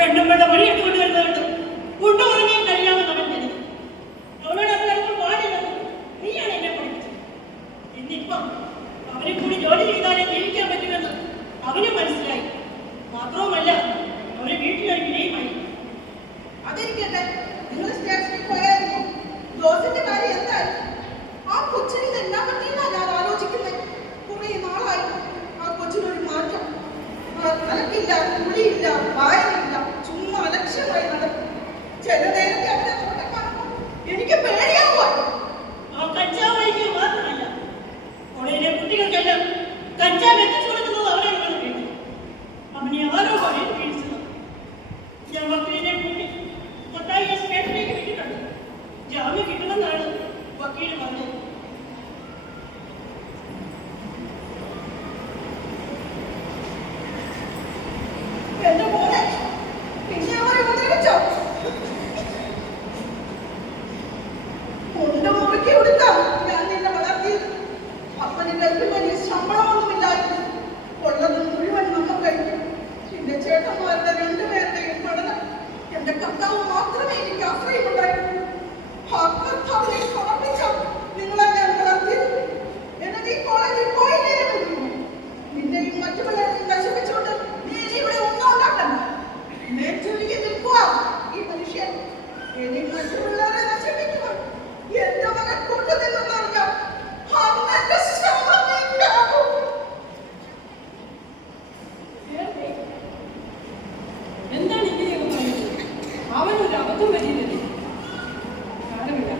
പെണ്ണുമ്പഴ പണി എടുത്തുകൊണ്ട് വരുന്നതുകൊണ്ട് കൊണ്ടു ഉറങ്ങിയും കഴിയാമെന്ന് അവൻ കരുതി. അവനോട് അത് കിടന്നു പാടില്ലെന്ന് നീയാണ് എന്നെ പഠിപ്പിച്ചത്. ഇന്നിപ്പം അവനെ കൂടി ജോലി ചെയ്താലേ ജീവിക്കാൻ പറ്റുമെന്ന് അവന് മനസ്സിലായി. മാത്രവുമല്ല അവന് വീട്ടിലൊരു വിനയുമായി. അതിരിക്കട്ടെ, നിങ്ങൾ സ്റ്റേഷനിൽ പോയായിരുന്നു. ജോസിന്റെ കാര്യം എന്തായി? ആ കൊച്ചിന് ഇതെല്ലാം പറ്റിയില്ല ഞാൻ ആലോചിക്കുന്നത്. കുറെ നാളായി ആ കൊച്ചിനൊരു മാറ്റം. അലക്കില്ല, കുളിയില്ല, വായനയില്ല, ചുമ്മാ അലക്ഷ്യമായി നടക്കും. ചില നേരത്തെ അവന്റെ നോട്ടം കാണുമ്പോൾ എനിക്ക് പേടിയാവുക. ആ കഞ്ചാവ് വഴിക്കുക മാത്രമല്ല, കോളേജിലെ കുട്ടികൾക്കെല്ലാം കഞ്ചാവ് എത്തിച്ചു കൊടുക്കുന്നത് അവരാണ് കേട്ടത്. അവനെ ആരോ വഴി വീഴ്ചത്. ഞാൻ വക്കീലിനെ കൂട്ടി കൊട്ടായി സ്റ്റേഷനിലേക്ക് വിട്ടിട്ടുണ്ട്. ജാമ്യം കിട്ടുമെന്നാണ് വക്കീൽ പറഞ്ഞത്. എന്റെ മോനെ പിന്നെ അവരെ ഉപദ്രവിച്ചോ? കൊണ്ട് മുറുക്കി കൊടുക്കാം ഞാൻ നിന്നെ വളർത്തിയത്. അപ്പന് ഗൾഫിൽ വലിയ ശമ്പളമൊന്നുമില്ലായിരുന്നു. ഉള്ളത് മുഴുവൻ നമ്മൾ കഴിക്കും. എന്റെ ചേട്ടന്മാരുടെ രണ്ടുപേരുടെയും പഠനം എന്റെ കർത്താവ് മാത്രമേ എനിക്ക് ആശ്രയമുണ്ടായിരുന്നു. ആ കർത്താവിനെ സമർപ്പിച്ച നിങ്ങളെ ഞാൻ വളർത്തിയത്. എന്നെ നീ കോളേജിൽ പോയില്ലേ? നിന്നെയും മറ്റു പിള്ളേരെയും നശിപ്പിച്ചുകൊണ്ട് നീ ഇനി ഇവിടെ ഒന്നും ഉണ്ടാക്കണ്ട. മേച്ചൊരുങ്ങി നിൽക്കുക ഈ മനുഷ്യൻ. ഇനി മറ്റു പിള്ളേരെ നശിപ്പിക്കുക എന്റെ മകൻ കൊണ്ടുനിന്നെന്ന് അറിയാം. അന്നെന്റെ ശവമേക്കാവും. എന്താണ് ഇങ്ങനെയൊക്കെ പറയുന്നത്? അവനൊരു അബദ്ധം പറ്റിയില്ലേ? കാര്യമില്ല,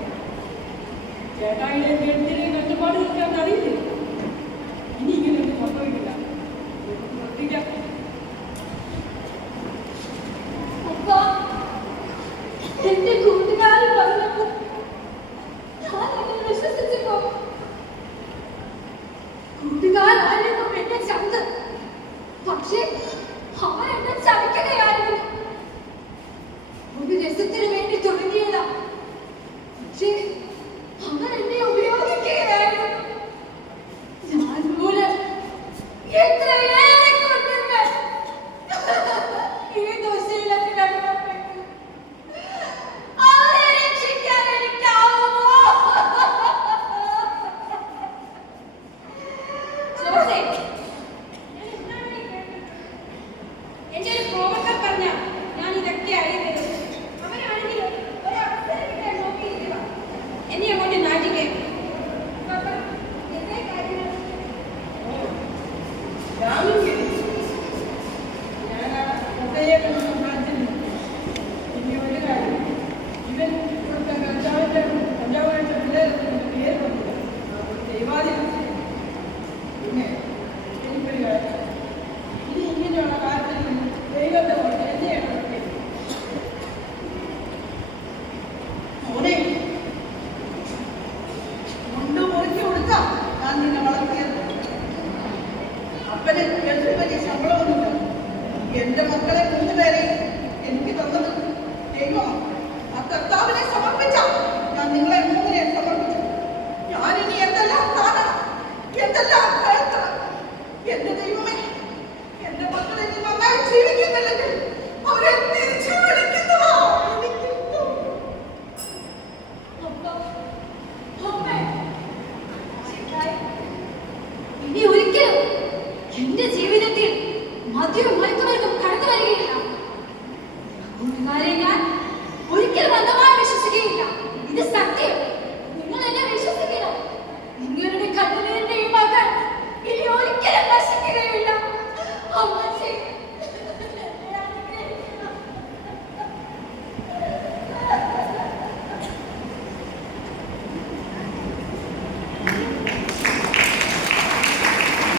ചേട്ടായിയുടെ വീട്ടിലെ കഷ്ടപ്പാട് നിൽക്കാൻ അറിയില്ലേ? ഇനി ഇങ്ങനെയൊന്നും സംഭവിക്കില്ല. ശ്രദ്ധിക്കാം. എന്റെ കൂട്ടുകാരൻ പറഞ്ഞപ്പോൾ ഞാൻ എന്നെ വിശ്വസിച്ചപ്പോ കൂട്ടുകാരായിരുന്നു എന്റെ ചന്ത്. പക്ഷേ അവൻ എന്നെ ചതിക്കുകയായിരുന്നു. ഒരു രസത്തിന് വേണ്ടി തുടങ്ങിയതാ. പക്ഷേ അവൻ എന്നെ ഉപയോഗിക്കുകയായിരുന്നു. ഞാൻ മൂലം എത്രയേറെ കൊണ്ടുവന്ന് ഈ ദുശീലത്തിനകപ്പെട്ടു. അവരെ രക്ഷിക്കാൻ എനിക്കാവുമോ? ജോസേ, എന്റെ ഒരു കോവക്കർ പറഞ്ഞ ഞാൻ ഇതൊക്കെ അറിയുന്നത്. അവനാണെങ്കിൽ ഒരവസരം കിട്ടാൻ നോക്കിയിരിക്കുക. എന്നെ അങ്ങോട്ട് നാട്ടിക്കേ. ജാമ്യം കിട്ടി. ഞാൻ ആ കൊട്ടയെ കൊണ്ട് സംസാരിച്ചിരുന്നു. ഇനി ഒരു കാര്യം, ഇവൻ ഇവിടുത്തെ കഞ്ചാവായിട്ട് പിള്ളേർക്ക് പേര് കൊടുക്കുക ദൈവാധീനം. പിന്നെ എനിക്കൊരു കാര്യം, ഇനി ഇങ്ങനെയുള്ള കാര്യത്തിൽ ദൈവത്തെ കൊണ്ട് എന്നെയാണ് നടത്തിയത്. മോനെ കൊണ്ട് മുറുക്കി കൊടുക്കാം ഞാൻ നിന്നെ വളർത്തിയത്. അപ്പന് ഗൾഫിൽ വലിയ ശമ്പളമൊന്നുമില്ല. എന്റെ മക്കളെ 3 പേരെ എനിക്ക് തന്നത് ദൈവമാണ്. ആ കർത്താവിനെ സമർപ്പിച്ച ഞാൻ നിങ്ങളെ 3 സമർപ്പിച്ചു. ഞാനിനി എന്തെല്ലാം കാണണം, എന്തെല്ലാം കേൾക്കണം. എന്റെ ദൈവമേ, എന്റെ മക്കളെ നീ നന്നായി ജീവിക്കുന്നില്ലെങ്കിൽ അവരെ തിരിച്ചു വിളിക്കുന്നതോ എനിക്കിഷ്ടം. ഇനി ഒരിക്കലും എന്റെ ജീവിതത്തിൽ മദ്യവുമായി